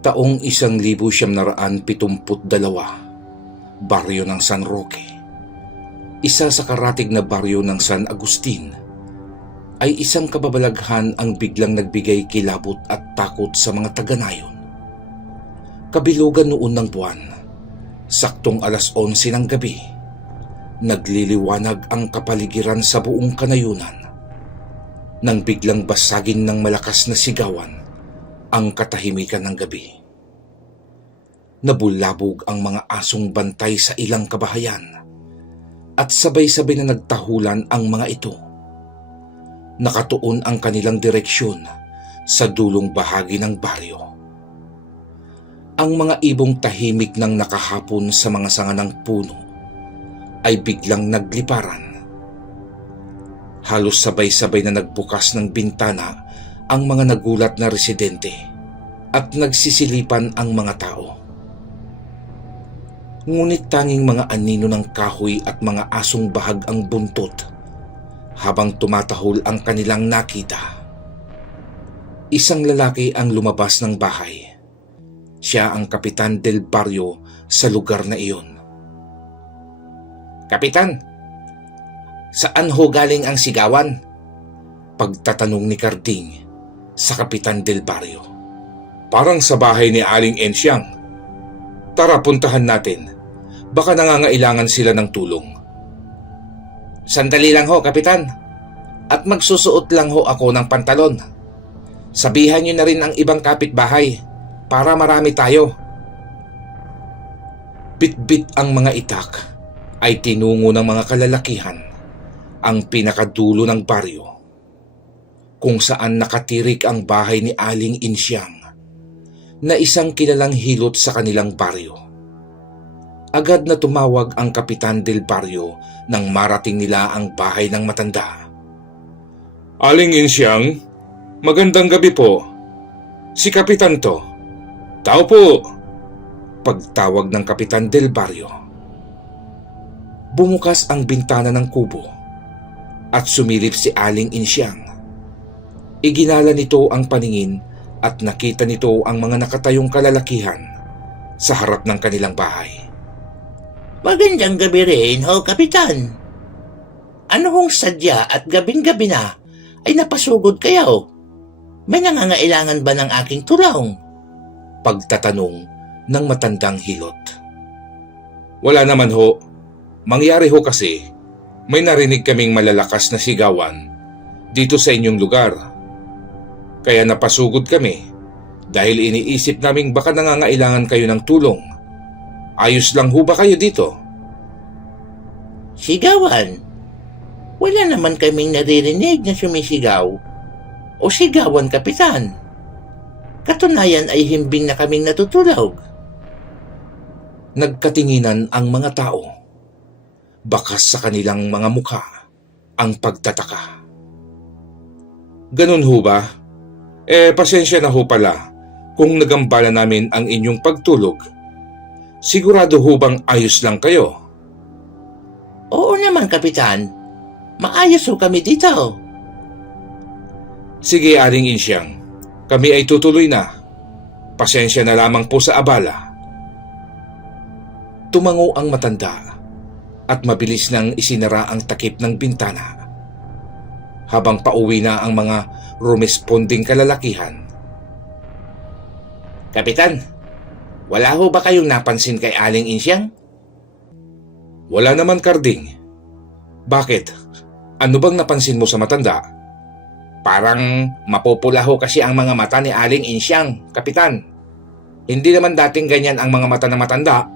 Taong 1972, baryo ng San Roque, isa sa karatig na baryo ng San Agustin, ay isang kababalaghan ang biglang nagbigay kilabot at takot sa mga taga-nayon. Kabilugan noon ng buwan, saktong alas 11 ng gabi, nagliliwanag ang kapaligiran sa buong kanayunan nang biglang basagin ng malakas na sigawan ang katahimikan ng gabi. Nabulabog ang mga asong bantay sa ilang kabahayan at sabay-sabay na nagtahulan ang mga ito. Nakatuon ang kanilang direksyon sa dulong bahagi ng baryo. Ang mga ibong tahimik ng nakahapon sa mga sanga ng puno ay biglang nagliparan. Halos sabay-sabay na nagbukas ng bintana ang mga nagulat na residente at nagsisilipan ang mga tao. Ngunit tanging mga anino ng kahoy at mga asong bahag ang buntot habang tumatahol ang kanilang nakita. Isang lalaki ang lumabas ng bahay. Siya ang kapitan del baryo sa lugar na iyon. "Kapitan, saan ho galing ang sigawan?" Pagtatanong ni Carding sa kapitan del baryo. "Parang sa bahay ni Aling Ensyang. Tara, puntahan natin. Baka nangangailangan sila ng tulong." "Sandali lang ho, kapitan. At magsusuot lang ho ako ng pantalon. Sabihan niyo na rin ang ibang kapitbahay para marami tayo." Bit-bit ang mga itak ay tinungo ng mga kalalakihan ang pinakadulo ng baryo, kung saan nakatirik ang bahay ni Aling Insyang na isang kilalang hilot sa kanilang baryo. Agad na tumawag ang kapitan del baryo nang marating nila ang bahay ng matanda. "Aling Insyang, magandang gabi po. Si kapitan to." "Tao po," pagtawag ng kapitan del baryo. Bumukas ang bintana ng kubo at sumilip si Aling Insyang. Iginala nito ang paningin at nakita nito ang mga nakatayong kalalakihan sa harap ng kanilang bahay. "Magandang gabi rin ho, kapitan. Ano hong sadya at gabing-gabi na ay napasugod kayo? May nangangailangan ba ng aking tulong?" Pagtatanong ng matandang hilot. "Wala naman ho. Mangyari ho kasi may narinig kaming malalakas na sigawan dito sa inyong lugar. Kaya napasugod kami dahil iniisip naming baka nangangailangan kayo ng tulong. Ayos lang ho ba kayo dito?" "Sigawan? Wala naman kaming naririnig na sumisigaw o sigawan, kapitan. Katunayan ay himbing na kaming natutulog." Nagkatinginan ang mga tao. Bakas sa kanilang mga mukha ang pagtataka. "Ganun ho ba? Pasensya na ho pala kung nagambala namin ang inyong pagtulog. Sigurado ho bang ayos lang kayo?" "Oo naman, kapitan. Maayos ho kami dito." "Sige, Aling Insyang. Kami ay tutuloy na. Pasensya na lamang po sa abala." Tumango ang matanda at mabilis nang isinara ang takip ng bintana. Habang pauwi na ang mga rumesponding kalalakihan. "Kapitan, wala ho ba kayong napansin kay Aling Insyang?" "Wala naman, Carding. Bakit? Ano bang napansin mo sa matanda?" "Parang mapupula ho kasi ang mga mata ni Aling Insyang, kapitan. Hindi naman dating ganyan ang mga mata ng matanda."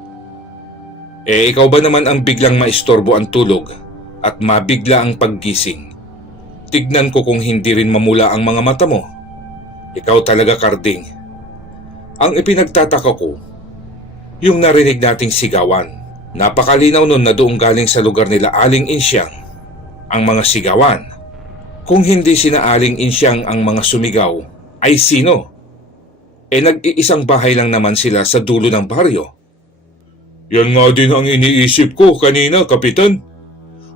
Ikaw ba naman ang biglang maistorbo ang tulog at mabigla ang paggising? Tignan ko kung hindi rin mamula ang mga mata mo. Ikaw talaga, Carding. Ang ipinagtataka ko, yung narinig nating sigawan. Napakalinaw nun na doong galing sa lugar nila Aling Insyang ang mga sigawan. Kung hindi sina Aling Insyang ang mga sumigaw, ay sino? Nag-iisang bahay lang naman sila sa dulo ng baryo." "Yan nga din ang iniisip ko kanina, kapitan.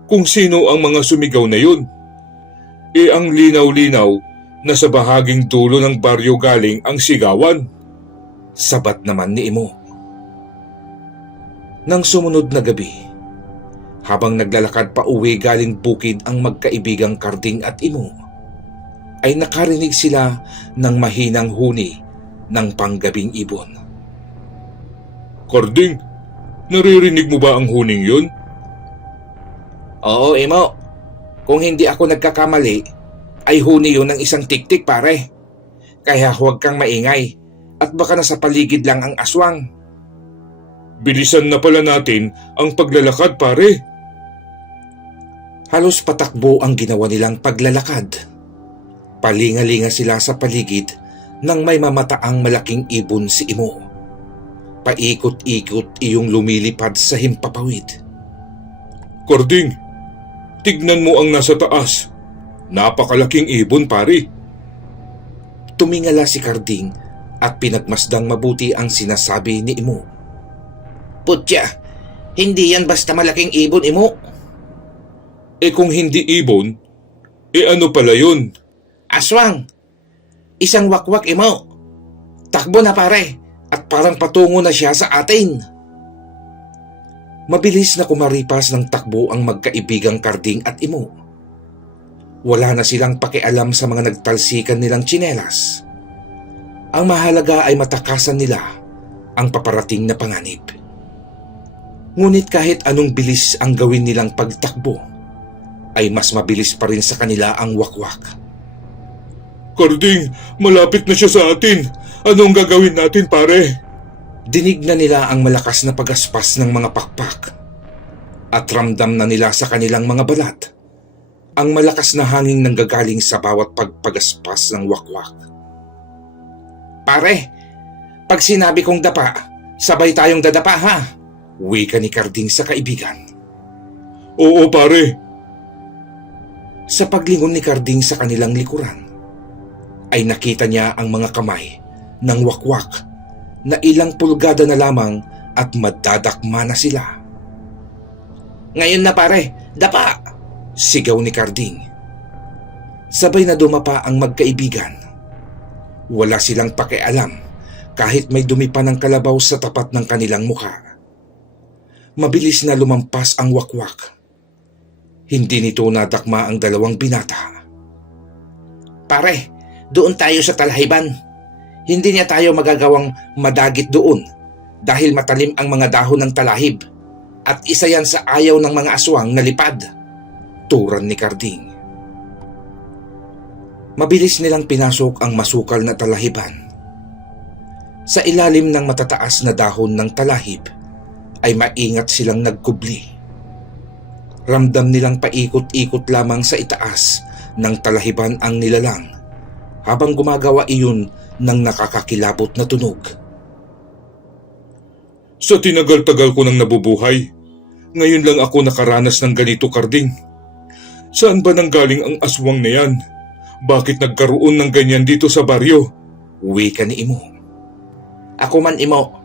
Kung sino ang mga sumigaw na yun. Ang linaw-linaw na sa bahaging dulo ng baryo galing ang sigawan." Sabat naman ni Imo. Nang sumunod na gabi, habang naglalakad pa uwi galing bukid ang magkaibigang Karding at Imo, ay nakarinig sila ng mahinang huni ng panggabing ibon. Karding, naririnig mo ba ang huning yun? Oo, Imo. Kung hindi ako nagkakamali, ay huni yun ng isang tiktik, pare. Kaya huwag kang maingay at baka nasa paligid lang ang aswang. Bilisan na pala natin ang paglalakad, pare. Halos patakbo ang ginawa nilang paglalakad. Palinga-linga sila sa paligid nang may mamataang malaking ibon si Imo. Paikot-ikot iyong lumilipad sa himpapawid. Karding, tignan mo ang nasa taas. Napakalaking ibon, pare. Tumingala si Karding at pinagmasdang mabuti ang sinasabi ni Imo. Putya, hindi yan basta malaking ibon, Imo. Kung hindi ibon, ano pala yun? Aswang. Isang wakwak, Imo. Takbo na, pare, at parang patungo na siya sa atin. Mabilis na kumaripas ng takbo ang magkaibigang Karding at Imo. Wala na silang pakialam sa mga nagtalsikan nilang tsinelas. Ang mahalaga ay matakasan nila ang paparating na panganib. Ngunit kahit anong bilis ang gawin nilang pagtakbo, ay mas mabilis pa rin sa kanila ang wakwak. Karding, malapit na siya sa atin. Anong gagawin natin, pare? Dinig na nila ang malakas na pagaspas ng mga pakpak at ramdam na nila sa kanilang mga balat ang malakas na hangin nanggagaling sa bawat pagpagaspas ng wakwak. Pare, pag sinabi kong dapa, sabay tayong dadapa, ha? Wika ni Karding sa kaibigan. Oo, pare. Sa paglingon ni Karding sa kanilang likuran, ay nakita niya ang mga kamay ng wakwak na ilang pulgada na lamang at madadakma na sila. Ngayon na, pare, dapa! Sigaw ni Karding. Sabay na dumapa ang magkaibigan. Wala silang pakialam kahit may dumi pa ng kalabaw sa tapat ng kanilang mukha. Mabilis na lumampas ang wakwak. Hindi nito nadakma ang dalawang binata. Pare, doon tayo sa talahiban. Hindi niya tayo magagawang madagit doon dahil matalim ang mga dahon ng talahib at isa yan sa ayaw ng mga aswang na lipad. Turan ni Karding. Mabilis nilang pinasok ang masukal na talahiban. Sa ilalim ng matataas na dahon ng talahib ay maingat silang nagkubli. Ramdam nilang paikot-ikot lamang sa itaas ng talahiban ang nilalang habang gumagawa iyon ng nakakakilabot na tunog. Sa tinagal-tagal ko nang nabubuhay, ngayon lang ako nakaranas ng ganito, Karding. Saan ba nanggaling ang aswang na yan? Bakit nagkaroon ng ganyan dito sa baryo? Wika ni Imo. Ako man, Imo.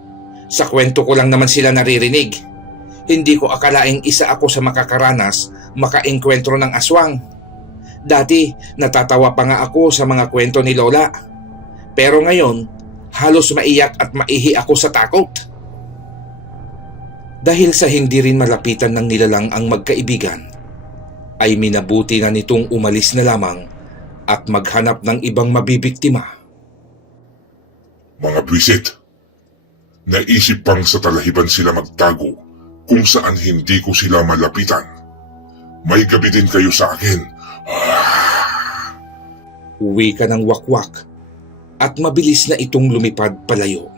Sa kwento ko lang naman sila naririnig. Hindi ko akalaing isa ako sa makakaranas, makaengkwentro ng aswang. Dati, natatawa pa nga ako sa mga kwento ni Lola. Pero ngayon, halos maiyak at maihi ako sa takot. Dahil sa hindi rin malapitan ng nilalang ang magkaibigan, ay minabuti na nitong umalis na lamang at maghanap ng ibang mabibiktima. Mga bwisit, naisip pang sa talahiban sila magtago kung saan hindi ko sila malapitan. May gabi din kayo sa akin. Uwi ka ng wakwak at mabilis na itong lumipad palayo.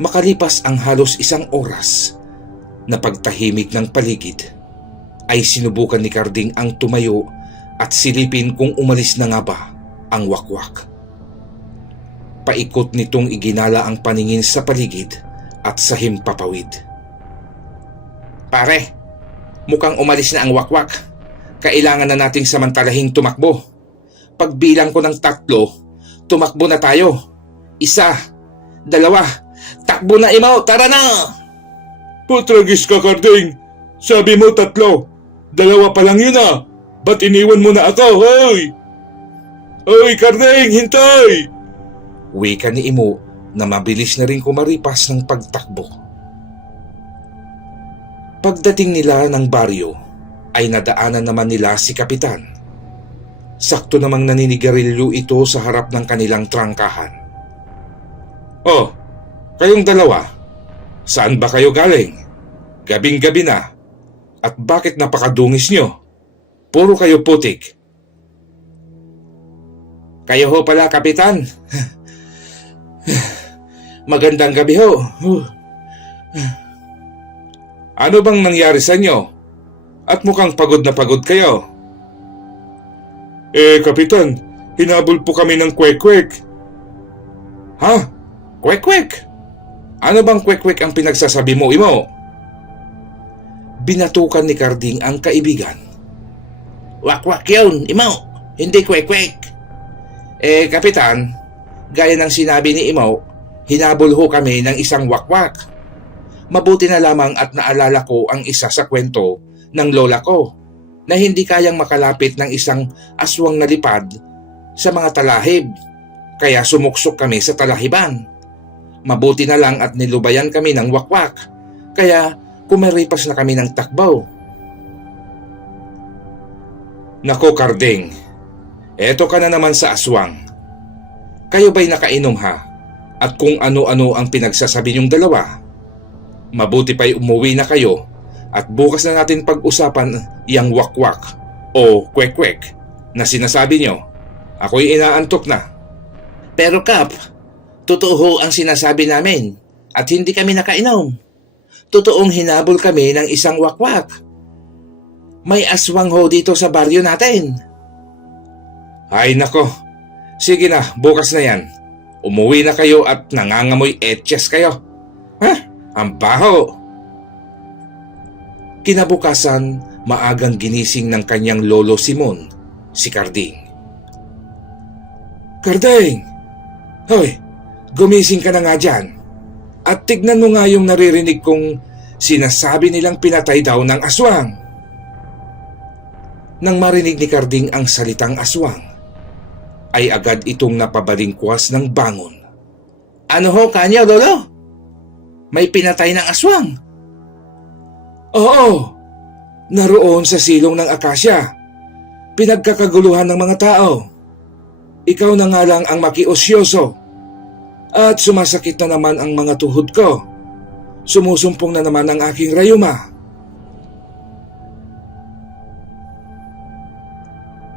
Makalipas ang halos isang oras na pagtahimik ng paligid, ay sinubukan ni Karding ang tumayo at silipin kung umalis na nga ba ang wakwak. Paikot nitong iginala ang paningin sa paligid at sa himpapawid. Pare, mukhang umalis na ang wakwak. Kailangan na nating samantalahing tumakbo. Pagbilang ko ng 3, tumakbo na tayo. 1, 2, takbo na, Imo, tara na! Putragis ka, Karding. Sabi mo 3, 2 pa lang yun ah. Ba't iniwan mo na ako, hoy? Hoy, Karding, hintay! Wika ni Imo na mabilis na rin kumaripas ng pagtakbo. Pagdating nila ng baryo ay nadaanan naman nila si Kapitan. Sakto namang naninigarilyo ito sa harap ng kanilang trangkahan. "Oh, kayong dalawa, saan ba kayo galing? Gabing-gabi na. At bakit napakadungis nyo? Puro kayo putik." "Kayo ho pala, Kapitan. Magandang gabi ho." "Ano bang nangyari sa inyo? At mukhang pagod na pagod kayo." Kapitan, hinabol po kami ng kwek-kwek." "Ha? Kwek-kwek? Ano bang kwek-kwek ang pinagsasabi mo, Imo?" Binatukan ni Karding ang kaibigan. Wakwak yun, Imaw. Hindi kwek-kwek. Kapitan, gaya ng sinabi ni Imo, hinabol ho kami ng isang wakwak. Mabuti na lamang at naalala ko ang isa sa kwento ng lola ko na hindi kayang makalapit ng isang aswang na lipad sa mga talahib, kaya sumuksok kami sa talahiban. Mabuti na lang at nilubayan kami ng wakwak, kaya kumaripas na kami ng takbaw. "Nako, Karding, eto ka na naman sa aswang. Kayo ba'y nakainom ha? At kung ano-ano ang pinagsasabi niyong dalawa? Mabuti pa'y umuwi na kayo at bukas na natin pag-usapan yang wakwak o kwek-kwek na sinasabi niyo. Ako'y inaantok na." Pero Kap, totoo ho ang sinasabi namin at hindi kami nakainom. Totoong hinabol kami ng isang wakwak. May aswang ho dito sa baryo natin. "Ay nako, sige na, bukas na yan. Umuwi na kayo at nangangamoy etches kayo. Ha? Ang baho." Kinabukasan, maagang ginising ng kanyang lolo Simon, si Karding. "Karding! Hoy, gumising ka na nga dyan. At tignan mo nga yung naririnig kong sinasabi nilang pinatay daw ng aswang." Nang marinig ni Karding ang salitang aswang, ay agad itong napabalingkwas ng bangon. Ano ho kanyo, lolo? May pinatay ng aswang. "Oo, naroon sa silong ng akasya. Pinagkakaguluhan ng mga tao. Ikaw na nga lang ang makiosyoso. At sumasakit na naman ang mga tuhod ko. Sumusumpong na naman ang aking rayuma."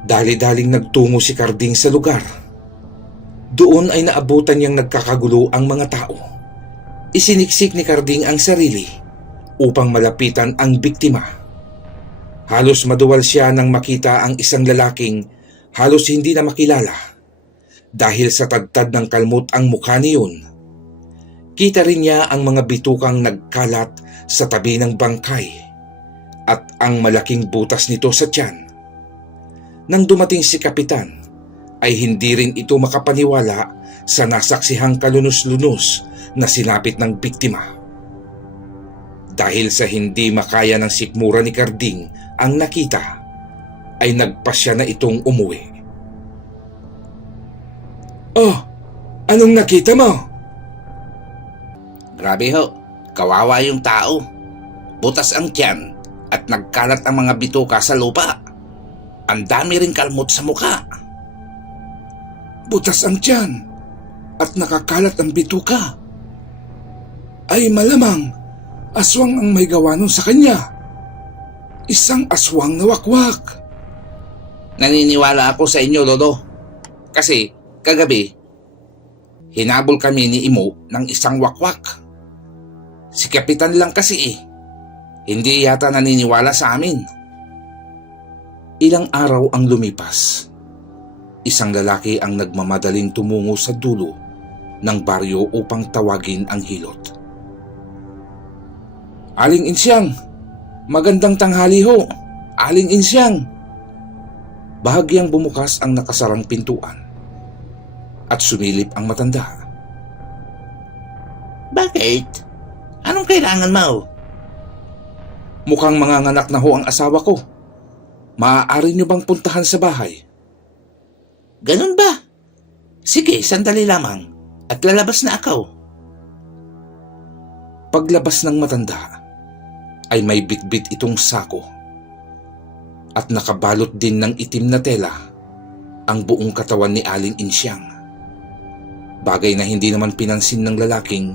Dali-daling nagtungo si Karding sa lugar. Doon ay naabutan niyang nagkakagulo ang mga tao. Isiniksik ni Karding ang sarili upang malapitan ang biktima. Halos maduwal siya nang makita ang isang lalaking halos hindi na makilala. Dahil sa tadtad ng kalmot ang mukha niyon. Kita rin niya ang mga bitukang nagkalat sa tabi ng bangkay at ang malaking butas nito sa tiyan. Nang dumating si Kapitan, ay hindi rin ito makapaniwala sa nasaksihang kalunos-lunos na sinapit ng biktima. Dahil sa hindi makaya ng sikmura ni Karding ang nakita, ay nagpasya na itong umuwi. "Oh, anong nakita mo?" Grabe ho, kawawa yung tao. Butas ang tiyan at nagkalat ang mga bituka sa lupa. Ang dami ring kalmot sa mukha. "Butas ang tiyan at nakakalat ang bituka. Ay malamang aswang ang may gawa nun sa kanya. Isang aswang na wakwak." Naniniwala ako sa inyo, lolo. Kasi kagabi, hinabol kami ni Imo ng isang wakwak. Si Kapitan lang kasi hindi yata naniniwala sa amin. Ilang araw ang lumipas. Isang lalaki ang nagmamadaling tumungo sa dulo ng baryo upang tawagin ang hilot. "Aling Insyang, magandang tanghali ho. Aling Insyang." Bahagyang bumukas ang nakasarang pintuan at sumilip ang matanda. Bakit? Anong kailangan mo? "Mukhang manganganak na ho ang asawa ko. Maaari niyo bang puntahan sa bahay?" Ganun ba? Sige, sandali lamang. at lalabas na ako. Paglabas ng matanda, ay may bitbit itong sako at nakabalot din ng itim na tela ang buong katawan ni Aling Insyang. Bagay na hindi naman pinansin ng lalaking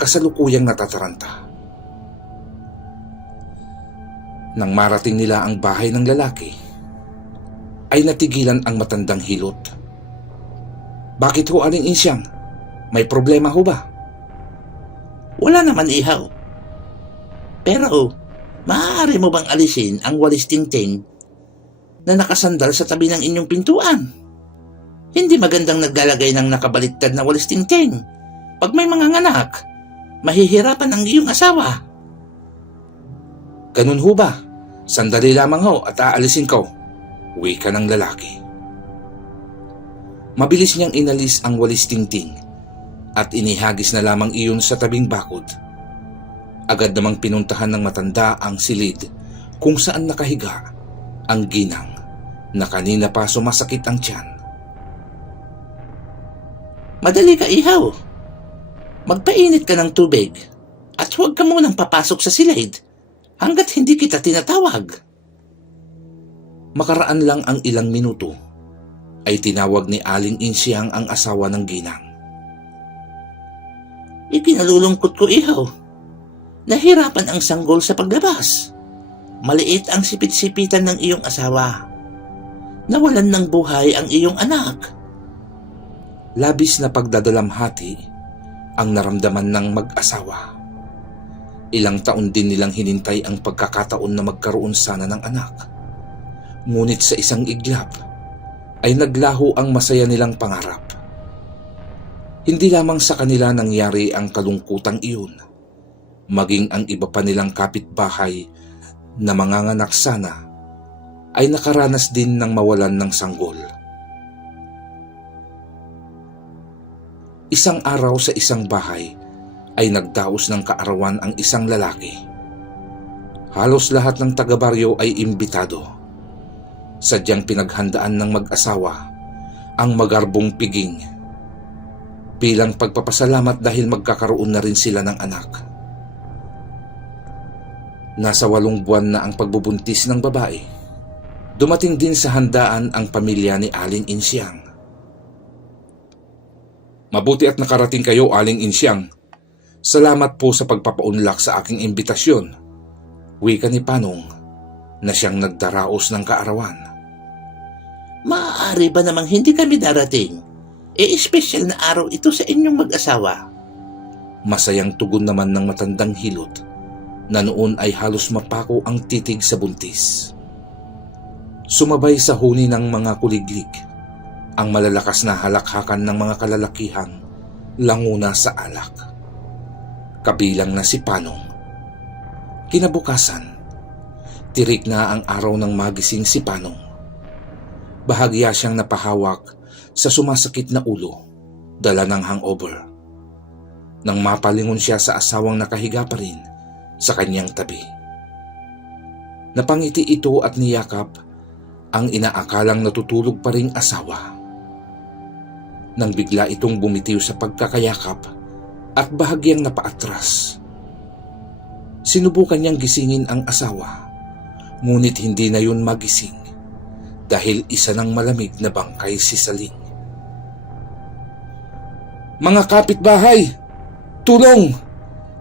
kasalukuyang natataranta. Nang marating nila ang bahay ng lalaki, ay natigilan ang matandang hilot. Bakit ho, Aling Insyang? May problema ho ba? Wala naman, ihaw. Pero, maaari mo bang alisin ang walis tingting na nakasandal sa tabi ng inyong pintuan? Hindi magandang naglalagay ng nakabaliktad na walis tingting. Pag may mga nganak, mahihirapan ang iyong asawa. Ganun ho ba? Sandali lamang ho at aalisin ko. Wika ng lalaki. Mabilis niyang inalis ang walis tingting at inihagis na lamang iyon sa tabing bakod. Agad namang pinuntahan ng matanda ang silid kung saan nakahiga ang ginang na kanina pa sumasakit ang tiyan. Madali ka, ihaw. Magpainit ka ng tubig at huwag ka munang papasok sa silid hanggat hindi kita tinatawag. Makaraan lang ang ilang minuto ay tinawag ni Aling Insyang ang asawa ng ginang. Ikinalulungkot ko, ihaw. Nahirapan ang sanggol sa paglabas. Maliit ang sipit-sipitan ng iyong asawa. Nawalan ng buhay ang iyong anak. Labis na pagdadalamhati ang naramdaman ng mag-asawa. Ilang taon din nilang hinintay ang pagkakataon na magkaroon sana ng anak. Ngunit sa isang iglap ay naglaho ang masaya nilang pangarap. Hindi lamang sa kanila nangyari ang kalungkutang iyon, maging ang iba pa nilang kapitbahay na manganganak sana ay nakaranas din ng mawalan ng sanggol. Isang araw sa isang bahay ay nagdaos ng kaarawan ang isang lalaki. Halos lahat ng taga-baryo ay imbitado. Sadyang pinaghandaan ng mag-asawa ang magarbong piging bilang pagpapasalamat dahil magkakaroon na rin sila ng anak. Nasa 8 buwan na ang pagbubuntis ng babae. Dumating din sa handaan ang pamilya ni Aling Insyang. Mabuti at nakarating kayo, Aling Insyang. Salamat po sa pagpapaunlak sa aking imbitasyon. Wika ni Panong na siyang nagdaraos ng kaarawan. Maaari ba namang hindi kami darating? Espesyal na araw ito sa inyong mag-asawa. Masayang tugon naman ng matandang hilot na noon ay halos mapako ang titig sa buntis. Sumabay sa huni ng mga kuliglig ang malalakas na halakhakan ng mga kalalakihang languna sa alak. Kabilang na si Panong. Kinabukasan, tirik na ang araw ng magising si Panong. Bahagya siyang napahawak sa sumasakit na ulo, dala ng hangover. Nang mapalingon siya sa asawang nakahiga pa rin sa kanyang tabi. Napangiti ito at niyakap ang inaakalang natutulog pa ring asawa. Nang bigla itong bumitiw sa pagkakayakap at bahagyang napaatras. Sinubukan niyang gisingin ang asawa, ngunit hindi na yun magising dahil isa ng malamig na bangkay si Saling. Mga kapitbahay, tulong!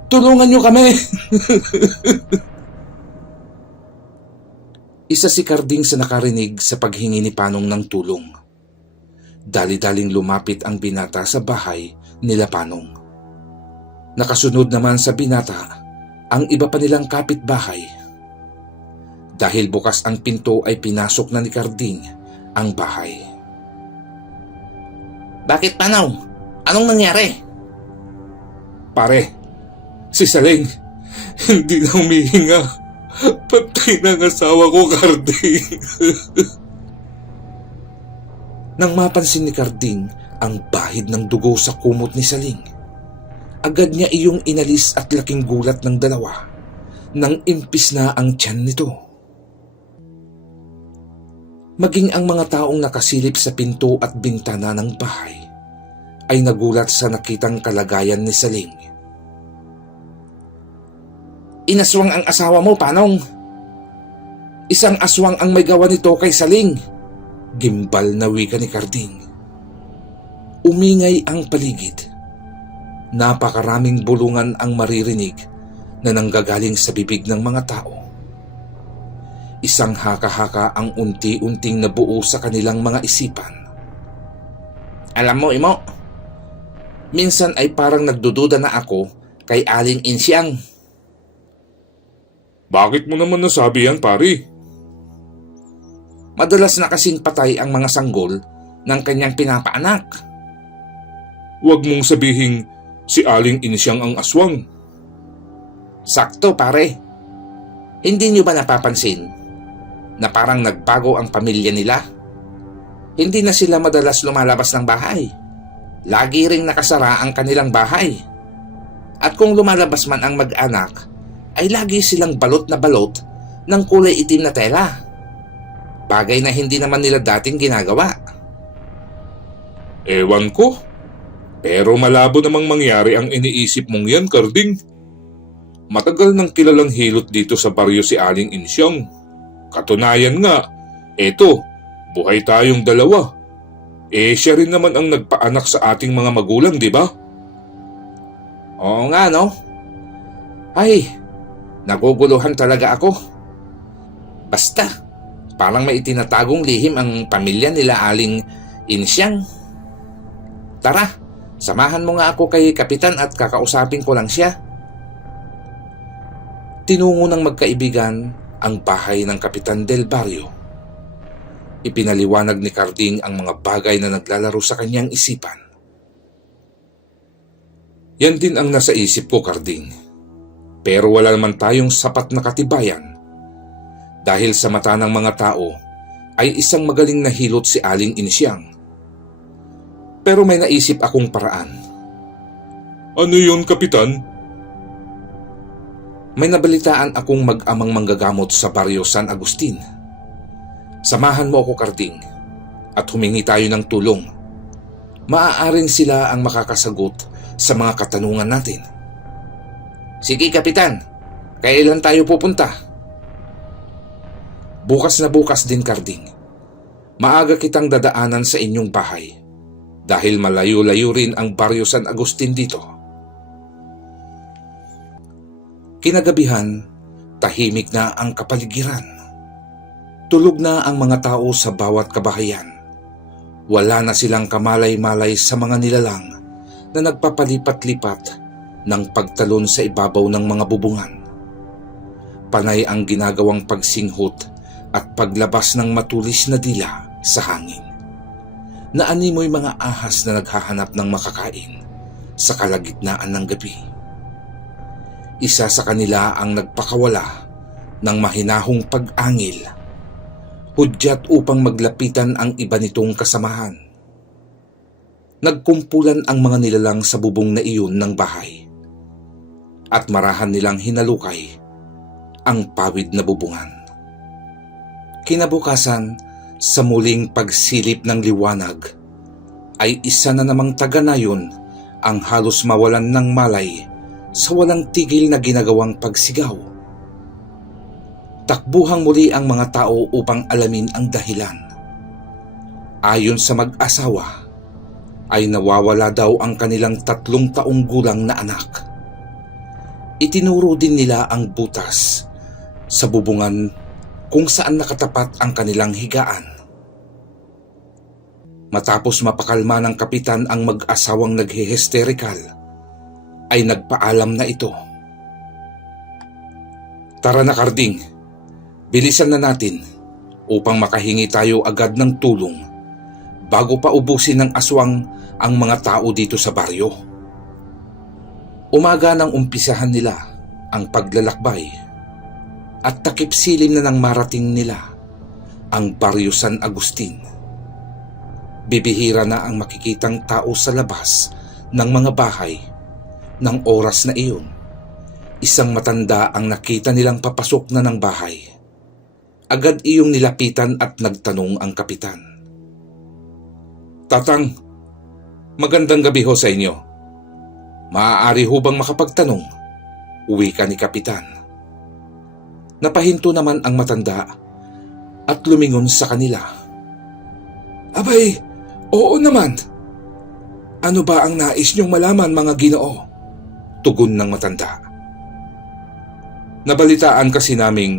Tulungan niyo kami! Isa si Karding sa nakarinig sa paghingi ni Panong ng tulong. Dali-daling lumapit ang binata sa bahay nila Panong. Nakasunod naman sa binata ang iba pa nilang kapitbahay. Dahil bukas ang pinto ay pinasok na ni Karding ang bahay. Bakit, Panong? Anong nangyari? Pare, si Saling, hindi na humihinga. Patay ng asawa ko, Karding. Nang mapansin ni Karding ang bahid ng dugo sa kumot ni Saling, agad niya iyong inalis at laking gulat ng dalawa nang impis na ang tiyan nito. Maging ang mga taong nakasilip sa pinto at bintana ng bahay ay nagulat sa nakitang kalagayan ni Saling. "Inaswang ang asawa mo, Panong. Isang aswang ang may gawa nito kay Saling," gimbal na wika ni Karding. Umingay ang paligid. Napakaraming bulungan ang maririnig na nanggagaling sa bibig ng mga tao. Isang haka-haka ang unti-unting nabuo sa kanilang mga isipan. "Alam mo, Imo, minsan ay parang nagdududa na ako kay Aling Insyang." Bakit mo naman nasabi yan, pare? "Madalas na kasing patay ang mga sanggol ng kanyang pinapaanak." Huwag mong sabihing si Aling Insyang ang aswang. "Sakto, pare. Hindi niyo ba napapansin na parang nagbago ang pamilya nila? Hindi na sila madalas lumalabas ng bahay. Lagi ring nakasara ang kanilang bahay. At kung lumalabas man ang mag-anak, ay lagi silang balot na balot ng kulay itim na tela. Bagay na hindi naman nila dating ginagawa." Ewan ko. Pero malabo namang mangyari ang iniisip mong yan, Karding. Matagal nang kilalang hilot dito sa baryo si Aling Insyang. Katunayan nga, eto, buhay tayong dalawa. Siya rin naman ang nagpaanak sa ating mga magulang, di ba? "Oo nga, no? Ay, naguguluhan talaga ako. Basta, parang may itinatagong lihim ang pamilya nila Aling Insyang. Tara, samahan mo nga ako kay Kapitan at kakausapin ko lang siya." Tinungo ng magkaibigan ang bahay ng Kapitan Del Barrio. Ipinaliwanag ni Karding ang mga bagay na naglalaro sa kanyang isipan. Yan din ang nasa isip ko, Karding. Pero wala naman tayong sapat na katibayan. Dahil sa mata ng mga tao, ay isang magaling na hilot si Aling Insyang. Pero may naisip akong paraan. Ano yun, Kapitan? May nabalitaan akong mag-amang manggagamot sa baryo San Agustin. Samahan mo ako, Karding, at humingi tayo ng tulong. Maaaring sila ang makakasagot sa mga katanungan natin. "Sige, Kapitan. Kailan tayo pupunta?" "Bukas na bukas din, Karding. Maaga kitang dadaanan sa inyong bahay dahil malayo-layo rin ang baryo San Agustin dito." Kinagabihan, tahimik na ang kapaligiran. Tulog na ang mga tao sa bawat kabahayan. Wala na silang kamalay-malay sa mga nilalang na nagpapalipat-lipat ng pagtalon sa ibabaw ng mga bubungan. Panay ang ginagawang pagsinghot at paglabas ng matulis na dila sa hangin. Naanimoy mga ahas na naghahanap ng makakain sa kalagitnaan ng gabi. Isa sa kanila ang nagpakawala ng mahinahong pag-angil, hudyat upang maglapitan ang iba nitong kasamahan. Nagkumpulan ang mga nilalang sa bubong na iyon ng bahay at marahan nilang hinalukay ang pawid na bubungan. Kinabukasan, sa muling pagsilip ng liwanag, ay isa na namang taga-nayon ang halos mawalan ng malay sa walang tigil na ginagawang pagsigaw. Takbuhang muli ang mga tao upang alamin ang dahilan. Ayon sa mag-asawa, ay nawawala daw ang kanilang 3 taong gulang na anak. Itinuro din nila ang butas sa bubungan kung saan nakatapat ang kanilang higaan. Matapos mapakalma ng kapitan ang mag-asawang naghihisterikal, ay nagpaalam na ito. "Tara na, Karding, bilisan na natin upang makahingi tayo agad ng tulong bago pa ubusin ng aswang ang mga tao dito sa baryo." Umaga nang umpisahan nila ang paglalakbay at takip silim na nang marating nila ang baryo San Agustin. Bibihira na ang makikitang tao sa labas ng mga bahay ng oras na iyon. Isang matanda ang nakita nilang papasok na ng bahay. Agad iyong nilapitan at nagtanong ang kapitan. Tatang, Magandang gabi ho sa inyo. Maaari ho bang makapagtanong? Uwi ka ni Kapitan. Napahinto naman ang matanda at lumingon sa kanila. Abay, oo naman. Ano ba ang nais niyong malaman, mga Ginoo? Tugon ng matanda. Nabalitaan kasi naming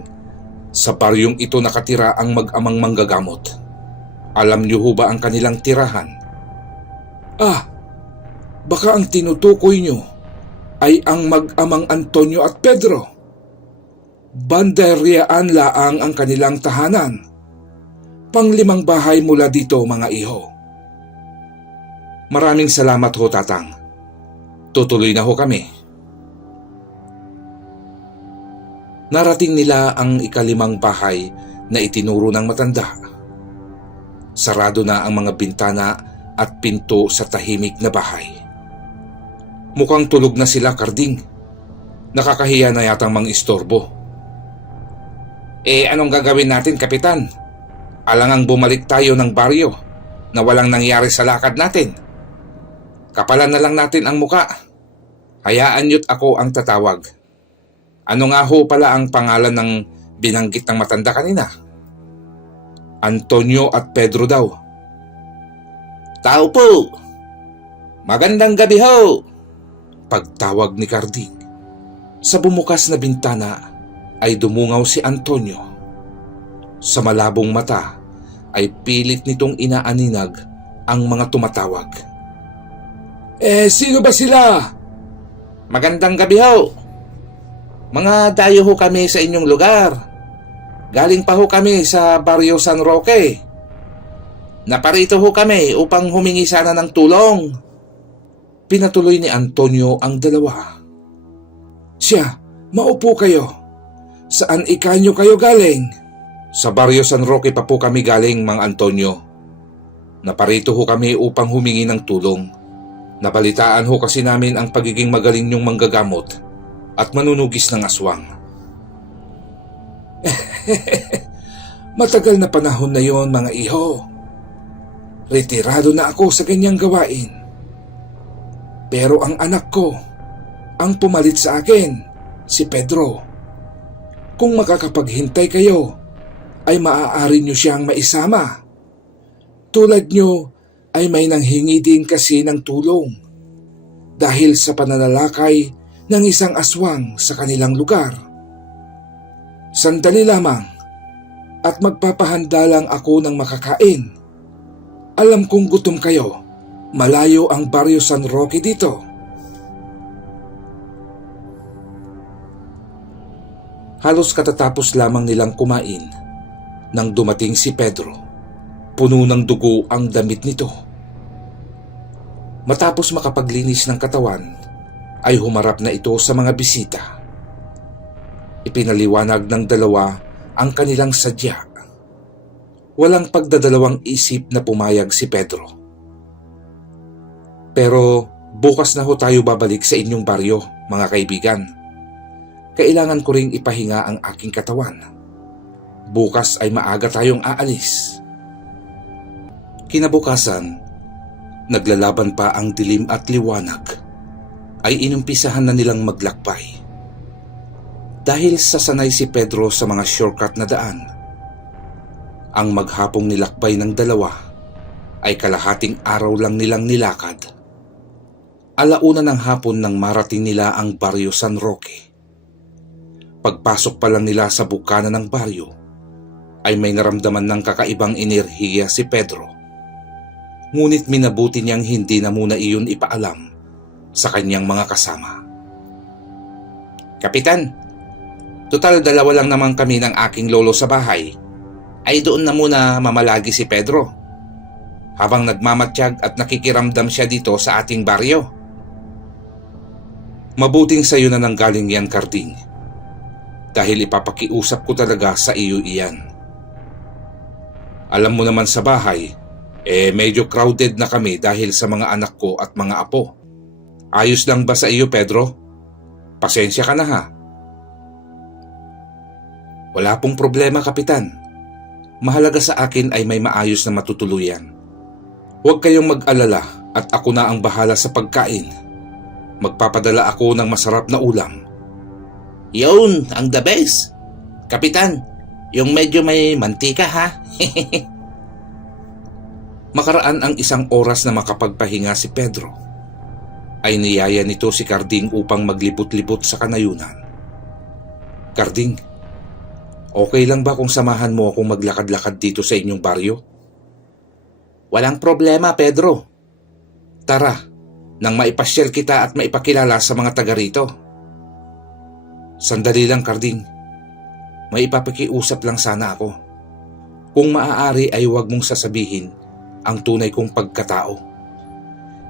sa baryong ito nakatira ang mag-amang manggagamot. Alam niyo ho ba ang kanilang tirahan? Baka ang tinutukoy niyo ay ang mag-amang Antonio at Pedro. Banderyaan laang ang kanilang tahanan. Pang-5 bahay mula dito, mga iho. Maraming salamat ho, Tatang. Tutuloy na ho kami. Narating nila ang 5 bahay na itinuro ng matanda. Sarado na ang mga bintana at pinto sa tahimik na bahay. Mukhang tulog na sila, Karding. Nakakahiya na yatang mang-istorbo. Anong gagawin natin, Kapitan? Alangang bumalik tayo ng baryo na walang nangyari sa lakad natin. Kapalan na lang natin ang muka. Hayaan niyo't ako ang tatawag. Ano nga ho pala ang pangalan ng binanggit ng matanda kanina? Antonio at Pedro daw. Tao po! Magandang gabi ho! Pagtawag ni Karding. Sa bumukas na bintana ay dumungaw si Antonio. Sa malabong mata ay pilit nitong inaaninag ang mga tumatawag. Sino ba sila? Magandang gabi ho! Mga dayo ho kami sa inyong lugar. Galing pa ho kami sa Barrio San Roque. Naparito ho kami upang humingi sana ng tulong. Pinatuloy ni Antonio ang dalawa. Siya, maupo kayo. Saan ikanyo kayo galing? Sa Barrio San Roque pa po kami galing, Mang Antonio. Naparito ho kami upang humingi ng tulong. Nabalitaan ho kasi namin ang pagiging magaling niyong manggagamot at manunugis ng aswang. Matagal na panahon na yon, mga iho. Retirado na ako sa ganyang gawain. Pero ang anak ko, ang pumalit sa akin, si Pedro. Kung makakapaghintay kayo, ay maaari niyo siyang maisama. Tulad niyo ay may nanghingi din kasi ng tulong dahil sa pananalakay ng isang aswang sa kanilang lugar. Sandali lamang at magpapahanda lang ako ng makakain. Alam kong gutom kayo. Malayo ang Barrio San Roque dito. Halos katatapos lamang nilang kumain nang dumating si Pedro. Puno ng dugo ang damit nito. Matapos makapaglinis ng katawan, ay humarap na ito sa mga bisita. Ipinaliwanag ng dalawa ang kanilang sadya. Walang pagdadalawang isip na pumayag si Pedro. Pero bukas na ho tayo babalik sa inyong baryo, mga kaibigan. Kailangan ko ring ipahinga ang aking katawan. Bukas ay maaga tayong aalis. Kinabukasan, naglalaban pa ang dilim at liwanag, ay inumpisahan na nilang maglakbay. Dahil sasanay si Pedro sa mga shortcut na daan, ang maghapong nilakbay ng dalawa ay kalahating araw lang nilang nilakad. Alauna ng hapon nang marating nila ang Barrio San Roque. Pagpasok pa lang nila sa bukana ng baryo, ay may naramdaman ng kakaibang enerhiya si Pedro. Ngunit minabuti niyang hindi na muna iyon ipaalam sa kanyang mga kasama. Kapitan, total 2 lang naman kami ng aking lolo sa bahay. Ay doon na muna mamalagi si Pedro habang nagmamatsyag at nakikiramdam siya dito sa ating baryo. Mabuting sa iyo na nanggaling yan, Karding. Dahil ipapakiusap ko talaga sa iyo iyan. Alam mo naman sa bahay, medyo crowded na kami dahil sa mga anak ko at mga apo. Ayos lang ba sa iyo, Pedro? Pasensya ka na ha. Wala pong problema, Kapitan. Mahalaga sa akin ay may maayos na matutuluyan. Huwag kayong mag-alala At ako na ang bahala sa pagkain. Magpapadala ako ng masarap na ulam. Yun, ang the best. Kapitan, yung medyo may mantika ha. Makaraan ang 1 oras na makapagpahinga si Pedro, ay niyaya nito si Carding upang maglipot-lipot sa kanayunan. Carding, okay lang ba kung samahan mo akong maglakad-lakad dito sa inyong baryo? Walang problema, Pedro. Tara, nang maipasyal kita at maipakilala sa mga taga rito. Sandali lang, Carding. May ipapakiusap lang sana ako. Kung maaari ay huwag mong sasabihin ang tunay kong pagkatao.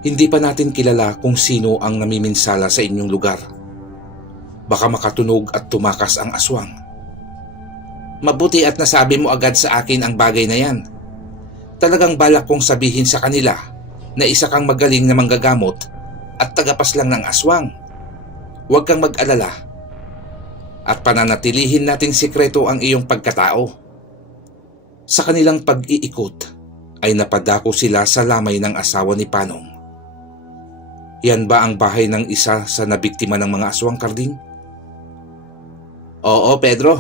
Hindi pa natin kilala kung sino ang namiminsala sa inyong lugar. Baka makatunog at tumakas ang aswang. Mabuti at nasabi mo agad sa akin ang bagay na yan. Talagang balak kong sabihin sa kanila na isa kang magaling na manggagamot at tagapas lang ng aswang. Huwag kang mag-alala. At pananatilihin nating sikreto ang iyong pagkatao. Sa kanilang pag-iikot ay napadako sila sa lamay ng asawa ni Panong. Yan ba ang bahay ng isa sa nabiktima ng mga aswang, Carding? Oo, Pedro.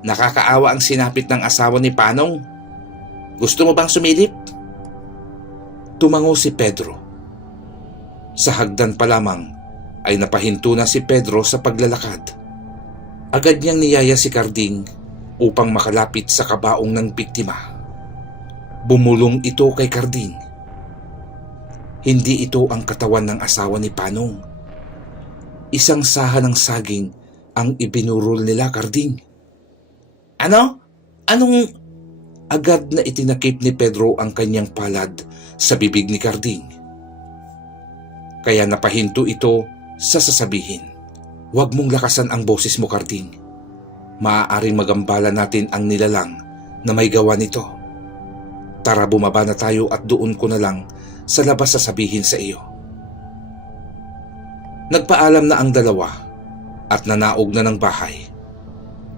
Nakakaawa ang sinapit ng asawa ni Panong. Gusto mo bang sumilip? Tumango si Pedro. Sa hagdan pa lamang ay napahinto na si Pedro sa paglalakad. Agad niyang niyaya si Carding upang makalapit sa kabaong ng biktima. Bumulong ito kay Carding. Hindi ito ang katawan ng asawa ni Panong. Isang saha ng saging ang ibinurol nila, Carding. Ano? Anong... Agad na itinakip ni Pedro ang kanyang palad sa bibig ni Carding. Kaya napahinto ito sa sasabihin. Huwag mong lakasan ang boses mo, Carding. Maaaring magambala natin ang nilalang na may gawa nito. Tara, bumaba na tayo at doon ko na lang sa labas sasabihin sa iyo. Nagpaalam na ang dalawa at nanaog na ng bahay.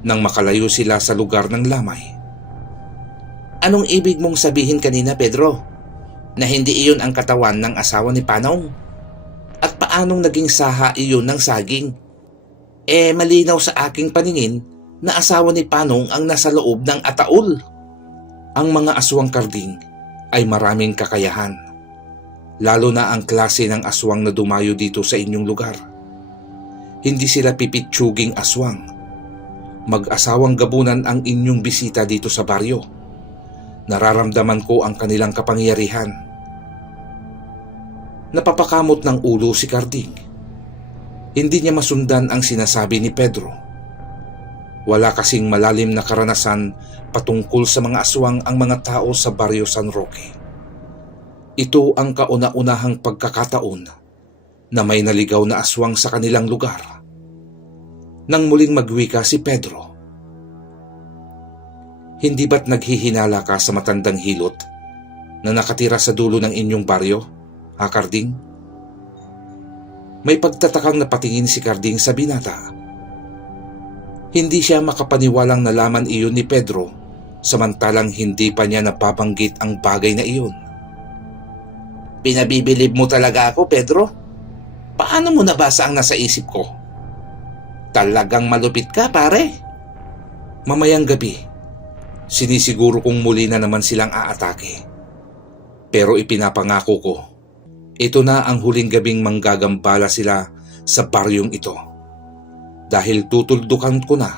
Nang makalayo sila sa lugar ng lamay. Anong ibig mong sabihin kanina, Pedro? Na hindi iyon ang katawan ng asawa ni Panong? At paanong naging saha iyon ng saging? Malinaw sa aking paningin na asawa ni Panong ang nasa loob ng ataol. Ang mga aswang, Carding, ay maraming kakayahan. Lalo na ang klase ng aswang na dumayo dito sa inyong lugar. Hindi sila pipitsuging aswang. Mag-asawang gabunan ang inyong bisita dito sa baryo. Nararamdaman ko ang kanilang kapangyarihan. Napapakamot ng ulo si Carding. Hindi niya masundan ang sinasabi ni Pedro. Wala kasing malalim na karanasan patungkol sa mga aswang ang mga tao sa baryo San Roque. Ito ang kauna-unahang pagkakataon na may naligaw na aswang sa kanilang lugar. Nang muling magwika si Pedro. Hindi ba't naghihinala ka sa matandang hilot na nakatira sa dulo ng inyong baryo, ha, Carding? May pagtatakang napatingin si Carding sa binata. Hindi siya makapaniwalang nalaman iyon ni Pedro, samantalang hindi pa niya napabanggit ang bagay na iyon. Pinabibilib mo talaga ako, Pedro? Paano mo nabasa ang nasa isip ko? Talagang malupit ka, pare. Mamayang gabi, sinisiguro kong muli na naman silang aatake. Pero ipinapangako ko, ito na ang huling gabing manggagambala sila sa baryong ito. Dahil tutuldukan ko na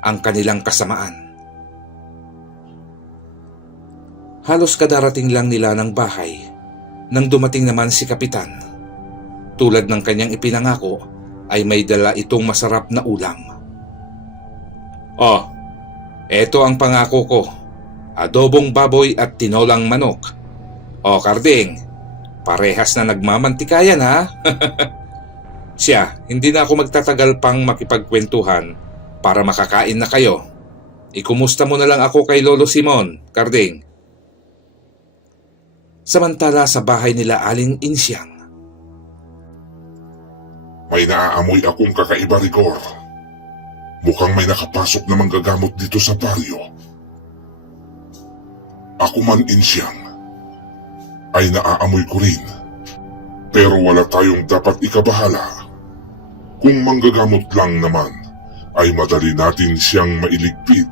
ang kanilang kasamaan. Halos kadarating lang nila ng bahay nang dumating naman si Kapitan. Tulad ng kanyang ipinangako ay may dala itong masarap na ulam. Oh, eto ang pangako ko. Adobong baboy at tinolang manok. O, Carding, parehas na nagmamantikayan, ha? Siya, hindi na ako magtatagal pang makipagkwentuhan para makakain na kayo. Ikumusta mo na lang ako kay Lolo Simon, Carding. Samantala sa bahay nila Aling Insyang. May naaamoy akong kakaiba, Rigor. Mukhang may nakapasok na manggagamot dito sa baryo. Ako man, Insyang, ay naaamoy ko rin Pero wala tayong dapat ikabahala. Kung manggagamot lang naman, ay madali natin siyang mailigpit.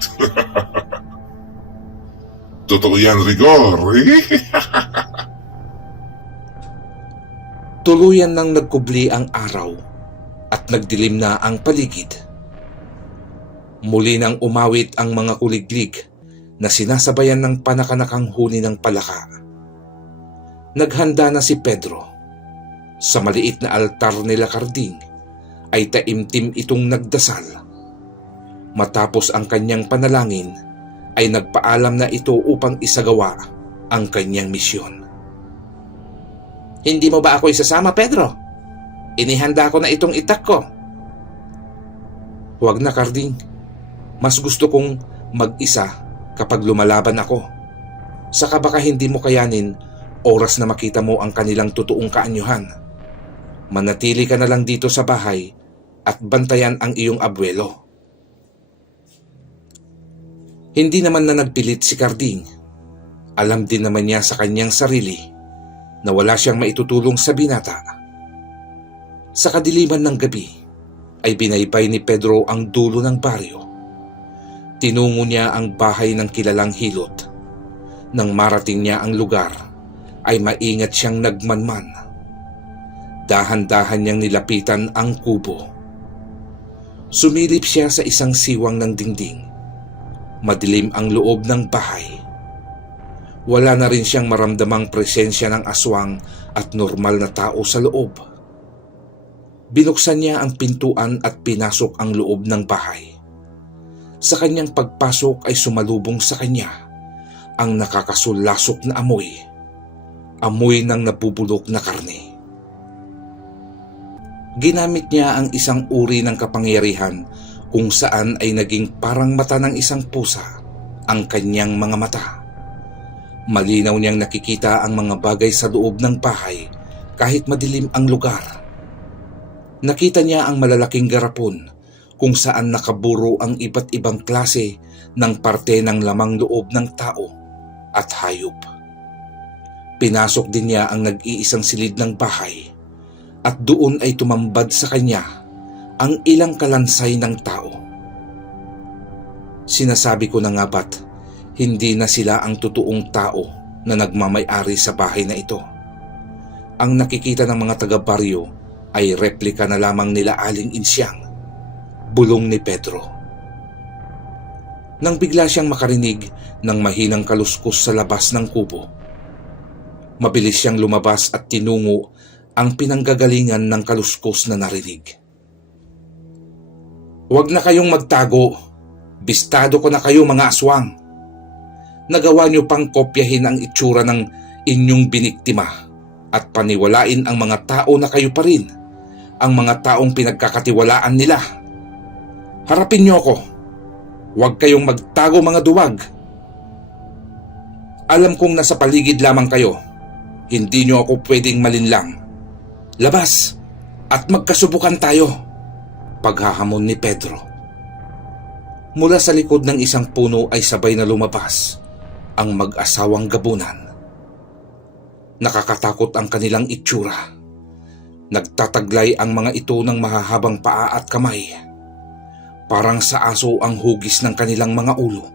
Totoo yan, Rigor. Tuluyan nang nagkubli ang araw at nagdilim na ang paligid. Muli nang umawit ang mga kuliglig na sinasabayan ng panakanakang huni ng palaka. Naghanda na si Pedro. Sa maliit na altar nila Karding ay taimtim itong nagdasal. Matapos ang kanyang panalangin ay nagpaalam na ito upang isagawa ang kanyang misyon. Hindi mo ba ako isasama, Pedro? Inihanda ko na itong itak ko. Huwag na, Karding. Mas gusto kong mag-isa kapag lumalaban ako. Saka baka hindi mo kayanin oras na makita mo ang kanilang totoong kaanyuhan. Manatili ka na lang dito sa bahay at bantayan ang iyong abuelo. Hindi naman na nagpilit si Karding. Alam din naman niya sa kanyang sarili na wala siyang maitutulong sa binata. Sa kadiliman ng gabi ay binaybay ni Pedro ang dulo ng baryo. Tinungo niya ang bahay ng kilalang hilot. Nang marating niya ang lugar ay maingat siyang nagmanman. Dahan-dahan niyang nilapitan ang kubo. Sumilip siya sa isang siwang ng dingding. Madilim ang loob ng bahay. Wala na rin siyang maramdamang presensya ng aswang at normal na tao sa loob. Binuksan niya ang pintuan at pinasok ang loob ng bahay. Sa kanyang pagpasok ay sumalubong sa kanya ang nakakasulasok na amoy. Amoy ng nabubulok na karne. Ginamit niya ang isang uri ng kapangyarihan kung saan ay naging parang mata ng isang pusa ang kanyang mga mata. Malinaw niyang nakikita ang mga bagay sa loob ng bahay kahit madilim ang lugar. Nakita niya ang malalaking garapon kung saan nakaburo ang iba't ibang klase ng parte ng lamang loob ng tao at hayop. Pinasok din niya ang nag-iisang silid ng bahay at doon ay tumambad sa kanya ang ilang kalansay ng tao. Sinasabi ko na nga ba't hindi na sila ang totoong tao na nagmamay-ari sa bahay na ito. Ang nakikita ng mga taga-baryo ay replika na lamang nila Aling Insyang, bulong ni Pedro. Nang bigla siyang makarinig ng mahinang kaluskos sa labas ng kubo, mabilis siyang lumabas at tinungo ang pinanggagalingan ng kaluskos na narinig. Huwag na kayong magtago. Bistado ko na kayo, mga aswang. Nagawa niyo pang kopyahin ang itsura ng inyong biniktima at paniwalain ang mga tao na kayo pa rin ang mga taong pinagkakatiwalaan nila. Harapin niyo ako. Huwag kayong magtago, mga duwag. Alam kong nasa paligid lamang kayo. Hindi niyo ako pwedeng malinlang. Labas at magkasubukan tayo, paghahamon ni Pedro. Mula sa likod ng isang puno ay sabay na lumabas ang mag-asawang gabunan. Nakakatakot ang kanilang itsura. Nagtataglay ang mga ito ng mahahabang paa at kamay. Parang sa aso ang hugis ng kanilang mga ulo.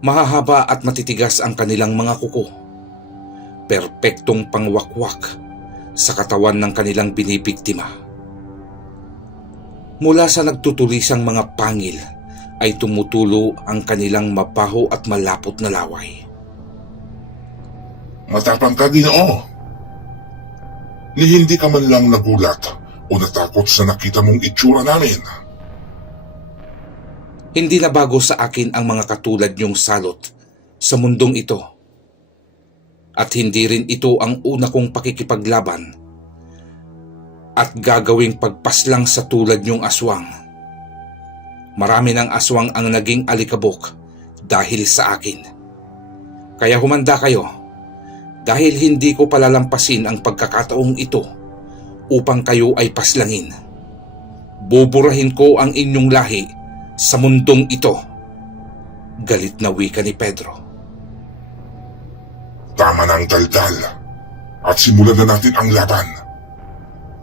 Mahahaba at matitigas ang kanilang mga kuko. Perpektong pangwakwak sa katawan ng kanilang binibiktima. Mula sa nagtutulisang mga pangil ay tumutulo ang kanilang mabaho at malapot na laway. Matapang ka, Ginoo. Ni hindi ka man lang nagulat o natakot sa nakita mong itsura namin. Hindi na bago sa akin ang mga katulad niyong salot sa mundong ito. At hindi rin ito ang una kong pakikipaglaban at gagawing pagpaslang sa tulad niyong aswang. Marami ng aswang ang naging alikabok dahil sa akin. Kaya humanda kayo dahil hindi ko palalampasin ang pagkakataong ito upang kayo ay paslangin. Buburahin ko ang inyong lahi sa mundong ito. Galit na wika ni Pedro. Tama ng daldal. at simulan na natin ang laban.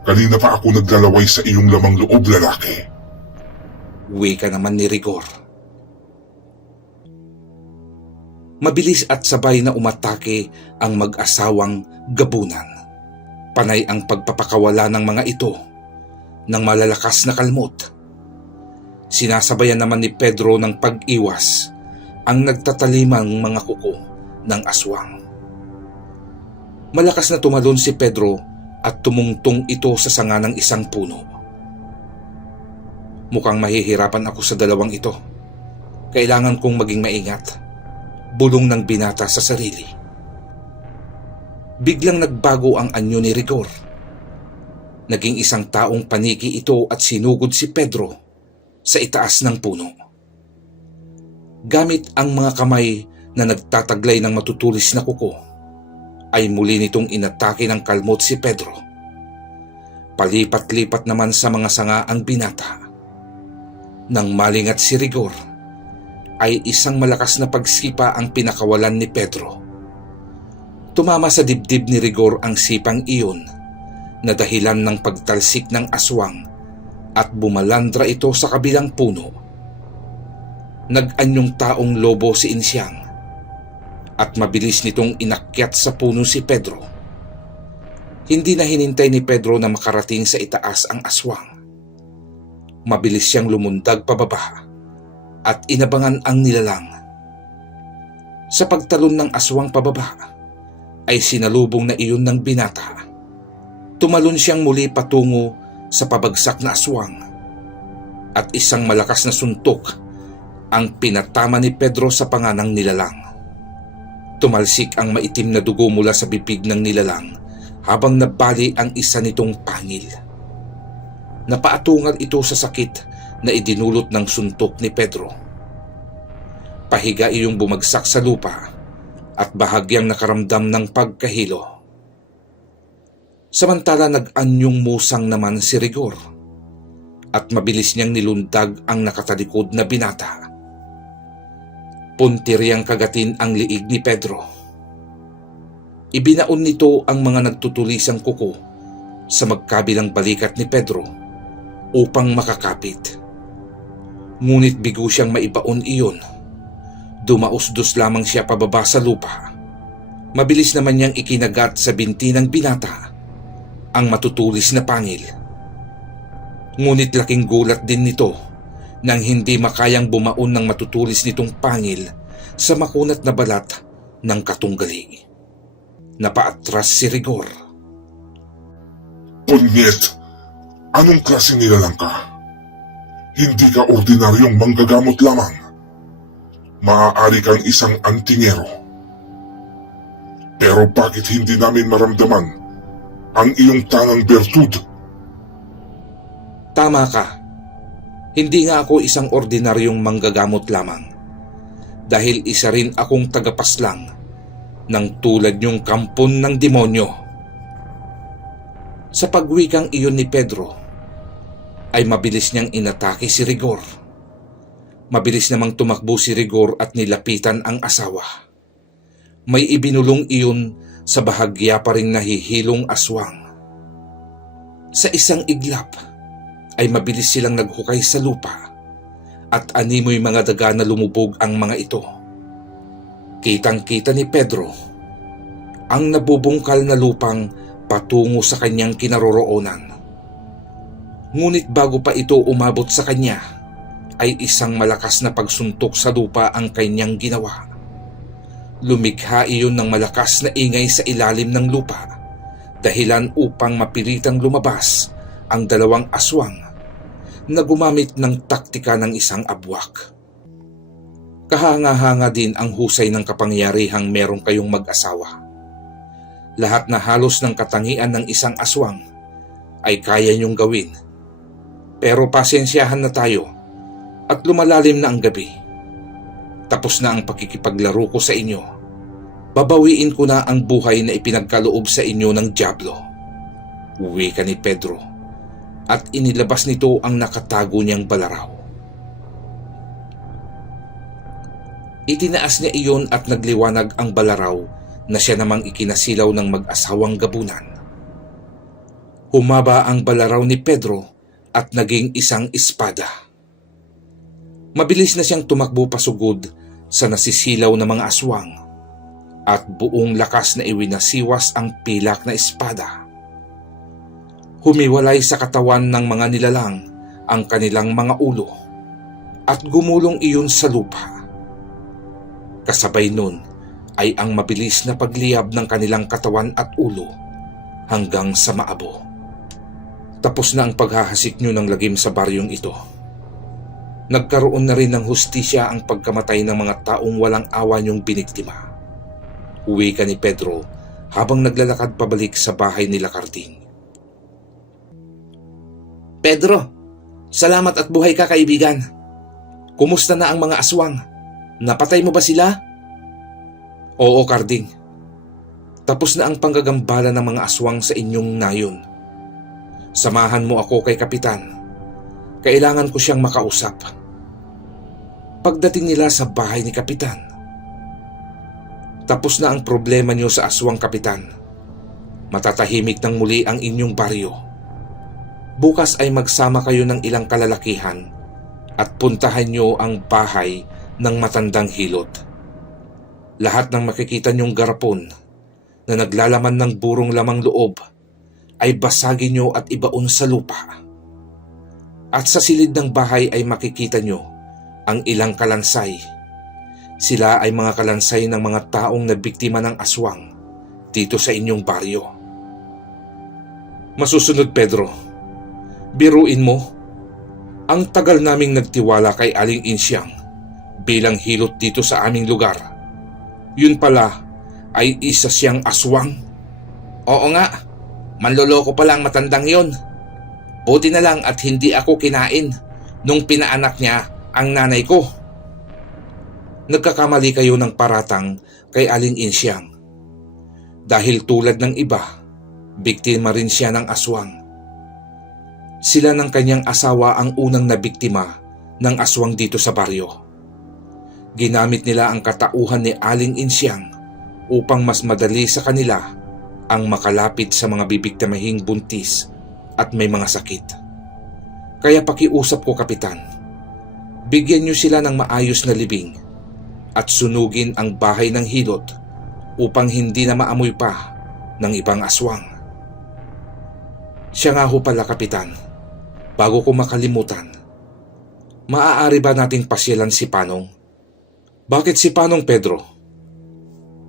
Kanina pa ako naglalaway sa iyong lamang loob, lalaki. Wika naman ni Rigor. Mabilis at sabay na umatake ang mag-asawang gabunan. Panay ang pagpapakawala ng mga ito ng malalakas na kalmot. Sinasabayan naman ni Pedro ng pag-iwas ang nagtatalimang mga kuko ng aswang. Malakas na tumalon si Pedro at tumungtong ito sa sanga ng isang puno. Mukhang mahihirapan ako sa dalawang ito. Kailangan kong maging maingat. Bulong ng binata sa sarili. Biglang nagbago ang anyo ni Rigor. Naging isang taong paniki ito at sinugod si Pedro sa itaas ng puno. Gamit ang mga kamay na nagtataglay ng matutulis na kuko, ay muli nitong inatake ng kalmot si Pedro. Palipat-lipat naman sa mga sanga ang binata. Nang malingat si Rigor, ay isang malakas na pagsipa ang pinakawalan ni Pedro. Tumama sa dibdib ni Rigor ang sipang iyon na dahilan ng pagtalsik ng aswang at bumalandra ito sa kabilang puno. Nag-anyong taong lobo si Insyang at mabilis nitong inakyat sa puno si Pedro. Hindi na hinintay ni Pedro na makarating sa itaas ang aswang. Mabilis siyang lumundag pababa at inabangan ang nilalang. Sa pagtalon ng aswang pababa, ay sinalubong na iyon ng binata. Tumalon siyang muli patungo sa pabagsak na aswang at isang malakas na suntok ang pinatama ni Pedro sa panga ng nilalang. Tumalsik ang maitim na dugo mula sa bibig ng nilalang habang nabali ang isa nitong pangil. Napaatungal ito sa sakit na idinulot ng suntok ni Pedro. Pahiga iyong bumagsak sa lupa at bahagyang nakaramdam ng pagkahilo. Samantala nag-anyong musang naman si Rigor at mabilis niyang nilundag ang nakatalikod na binata. Puntiriyang kagatin ang liig ni Pedro. Ibinaon nito ang mga nagtutulisang kuko sa magkabilang balikat ni Pedro upang makakapit. Ngunit bigo siyang maibaon iyon. Dumausdos lamang siya pababa sa lupa. Mabilis naman niyang ikinagat sa binti ng binata ang matutulis na pangil. Ngunit laking gulat din nito nang hindi makayang bumaon ng matutulis nitong pangil sa makunat na balat ng katunggali. Napaatras si Rigor. Punyet! Anong klase nilalang ka? Hindi ka ordinaryong manggagamot lamang. Maaari kang isang antingero. Pero bakit hindi namin maramdaman ang iyong tanang bertud? Tama ka. Hindi nga ako isang ordinaryong manggagamot lamang. Dahil isa rin akong tagapaslang ng tulad niyong kampon ng demonyo. Sa pagwikang iyon ni Pedro, ay mabilis niyang inatake si Rigor. Mabilis namang tumakbo si Rigor at nilapitan ang asawa. May ibinulong iyon sa bahagya pa ring nahihilong aswang. Sa isang iglap, ay mabilis silang naghukay sa lupa at animoy mga daga na lumubog ang mga ito. Kitang-kita ni Pedro ang nabubungkal na lupang patungo sa kanyang kinaroroonan. Ngunit bago pa ito umabot sa kanya, ay isang malakas na pagsuntok sa lupa ang kanyang ginawa. Lumikha iyon ng malakas na ingay sa ilalim ng lupa, dahilan upang mapilitang lumabas ang dalawang aswang na gumamit ng taktika ng isang abwak. Kahanga-hanga din ang husay ng kapangyarihang meron kayong mag-asawa. Lahat na halos ng katangian ng isang aswang ay kaya niyong gawin. Pero pasensyahan na tayo at lumalalim na ang gabi. Tapos na ang pakikipaglaro ko sa inyo. Babawiin ko na ang buhay na ipinagkaloob sa inyo ng dyablo. Wika ni Pedro at inilabas nito ang nakatago niyang balaraw. Itinaas niya iyon at nagliwanag ang balaraw na siya namang ikinasilaw ng mag-asawang gabunan. Humaba ang balaraw ni Pedro at naging isang espada. Mabilis na siyang tumakbo pasugod sa nasisilaw na mga aswang at buong lakas na iwinasiwas ang pilak na espada. Humiwalay sa katawan ng mga nilalang ang kanilang mga ulo at gumulong iyon sa lupa. Kasabay nun ay ang mabilis na pagliyab ng kanilang katawan at ulo hanggang sa maabo. Tapos na ang paghahasik nyo ng lagim sa baryong ito. Nagkaroon na rin ng hustisya ang pagkamatay ng mga taong walang awa niyong biniktima. Uwi ka ni Pedro habang naglalakad pabalik sa bahay nila Carding. Pedro, salamat at buhay ka, kaibigan. Kumusta na ang mga aswang? Napatay mo ba sila? Oo, Carding. Tapos na ang panggagambala ng mga aswang sa inyong nayon. Samahan mo ako kay Kapitan. Kailangan ko siyang makausap. Pagdating nila sa bahay ni Kapitan, tapos na ang problema niyo sa aswang, Kapitan. Matatahimik ng muli ang inyong baryo. Bukas ay magsama kayo ng ilang kalalakihan at puntahan niyo ang bahay ng matandang hilot. Lahat ng makikita niyong garapon na naglalaman ng burong lamang loob ay basagin niyo at ibaon sa lupa. At sa silid ng bahay ay makikita niyo ang ilang kalansay. Sila ay mga kalansay ng mga taong nabiktima ng aswang dito sa inyong baryo. Masusunod, Pedro. Biruin mo, ang tagal naming nagtiwala kay Aling Insyang bilang hilot dito sa aming lugar. Yun pala ay isa siyang aswang. Oo nga, manloloko pala ang matandang yon. Buti na lang at hindi ako kinain nung pinaanak niya ang nanay ko. Nagkakamali kayo ng paratang kay Aling Insyang. Dahil tulad ng iba, biktima rin siya ng aswang. Sila ng kanyang asawa ang unang nabiktima ng aswang dito sa baryo. Ginamit nila ang katauhan ni Aling Insyang upang mas madali sa kanila ang makalapit sa mga bibiktimahing buntis at may mga sakit. Kaya pakiusap ko, Kapitan, bigyan niyo sila ng maayos na libing at sunugin ang bahay ng hilot upang hindi na maamoy pa ng ibang aswang. Siya nga ho pala, Kapitan, bago ko makalimutan, maaari ba nating pasyalan si Panong? Bakit si Panong, Pedro?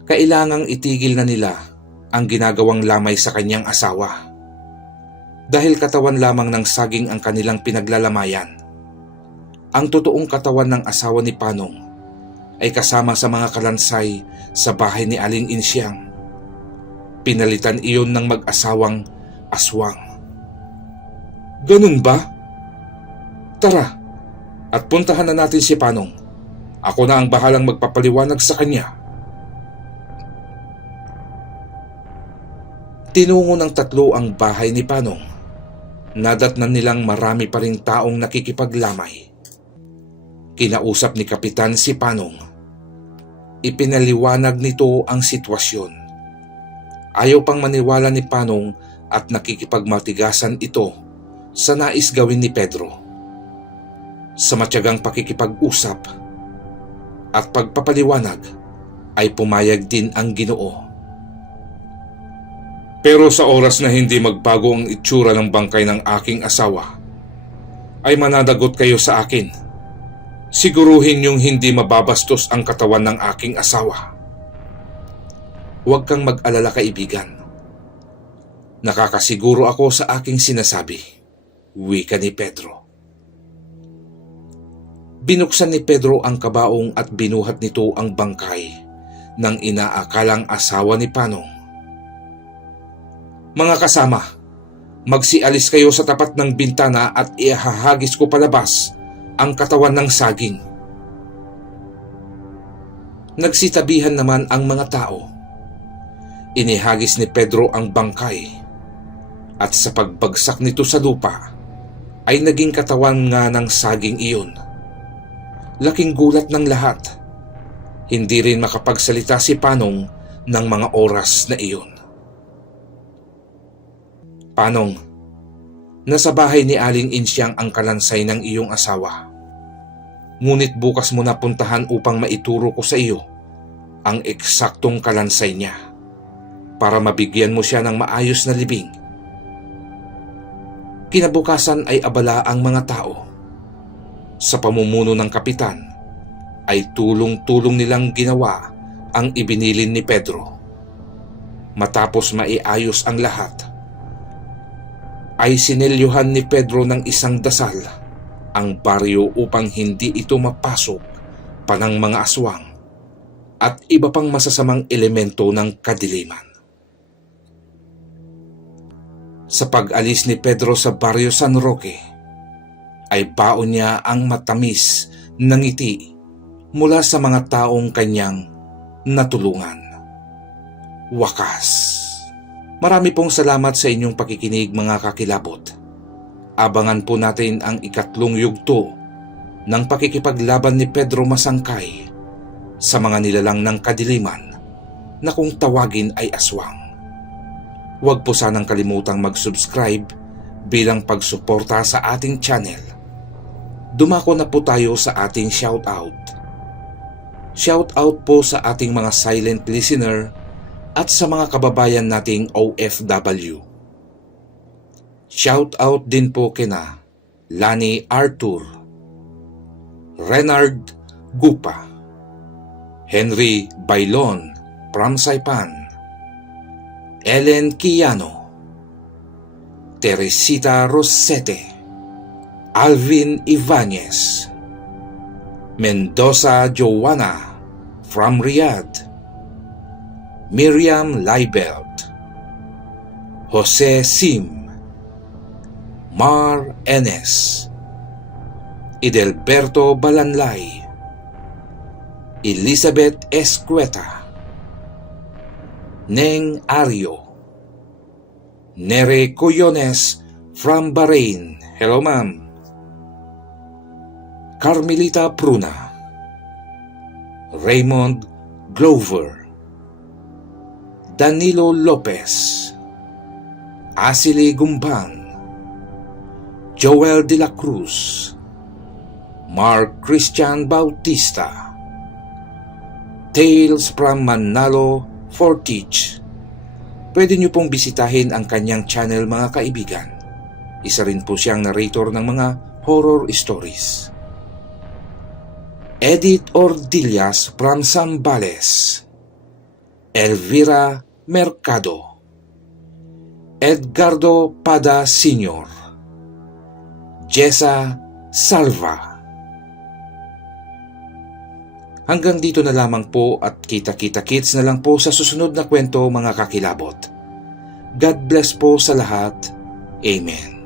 Kailangang itigil na nila ang ginagawang lamay sa kanyang asawa. Dahil katawan lamang ng saging ang kanilang pinaglalamayan. Ang totoong katawan ng asawa ni Panong ay kasama sa mga kalansay sa bahay ni Aling Insyang. Pinalitan iyon ng mag-asawang aswang. Ganun ba? Tara, at puntahan na natin si Panong. Ako na ang bahalang magpapaliwanag sa kanya. Tinungo ng tatlo ang bahay ni Panong. Nadatnan nilang marami pa ring taong nakikipaglamay. Kinausap ni Kapitan si Panong. Ipinaliwanag nito ang sitwasyon. Ayaw pang maniwala ni Panong at nakikipagmatigasan ito sa nais gawin ni Pedro. Sa matyagang pakikipag-usap at pagpapaliwanag ay pumayag din ang Ginoo. Pero sa oras na hindi magbago ang itsura ng bangkay ng aking asawa, ay manadagot kayo sa akin. Siguruhin niyong hindi mababastos ang katawan ng aking asawa. Huwag kang mag-alala, kaibigan. Nakakasiguro ako sa aking sinasabi, wika ni Pedro. Binuksan ni Pedro ang kabaong at binuhat nito ang bangkay ng inaakalang asawa ni Panong. Mga kasama, magsialis kayo sa tapat ng bintana at ihahagis ko palabas ang katawan ng saging. Nagsitabihan naman ang mga tao. Inihagis ni Pedro ang bangkay at sa pagbagsak nito sa lupa ay naging katawan nga ng saging iyon. Laking gulat ng lahat. Hindi rin makapagsalita si Panong ng mga oras na iyon. Panong, nasa bahay ni Aling Insyang ang kalansay ng iyong asawa. Ngunit bukas mo na puntahan upang maituro ko sa iyo ang eksaktong kalansay niya para mabigyan mo siya ng maayos na libing. Kinabukasan ay abala ang mga tao. Sa pamumuno ng kapitan ay tulong-tulong nilang ginawa ang ibinilin ni Pedro. Matapos maiayos ang lahat, ay sinelyuhan ni Pedro ng isang dasal ang baryo upang hindi ito mapasok pa ng mga aswang at iba pang masasamang elemento ng kadiliman. Sa pag-alis ni Pedro sa baryo San Roque, ay baon niya ang matamis na ngiti mula sa mga taong kanyang natulungan. Wakas. Marami pong salamat sa inyong pakikinig mga kakilabot. Abangan po natin ang ikatlong yugto ng pakikipaglaban ni Pedro Masangkay sa mga nilalang ng kadiliman na kung tawagin ay aswang. Huwag po sanang kalimutang mag-subscribe bilang pagsuporta sa ating channel. Dumako na po tayo sa ating shoutout. Shoutout po sa ating mga silent listener at sa mga kababayan nating OFW. Shoutout din po kina Lani Arthur, Renard Gupa, Henry Bailon from Saipan, Ellen Quijano, Teresita Rosete, Alvin Ibanez, Mendoza Joanna from Riyadh, Miriam Leibelt, Jose Sim, Mar Enes, Idelberto Balanlay, Elizabeth Escueta, Neng Ario, Nere Coyones from Bahrain, hello ma'am, Carmelita Pruna, Raymond Glover, Danilo Lopez, Asili Gumbang, Joel de la Cruz, Mark Christian Bautista, Tales from Manalo Fortich. Pwede niyo pong bisitahin ang kanyang channel mga kaibigan. Isa rin po siyang narrator ng mga horror stories. Edith Ordillas from Zambales, Elvira Mercado, Edgardo Pada Sr., Jessa Salva. Hanggang dito na lamang po at kita-kita-kits na lang po sa susunod na kwento mga kakilabot. God bless po sa lahat. Amen.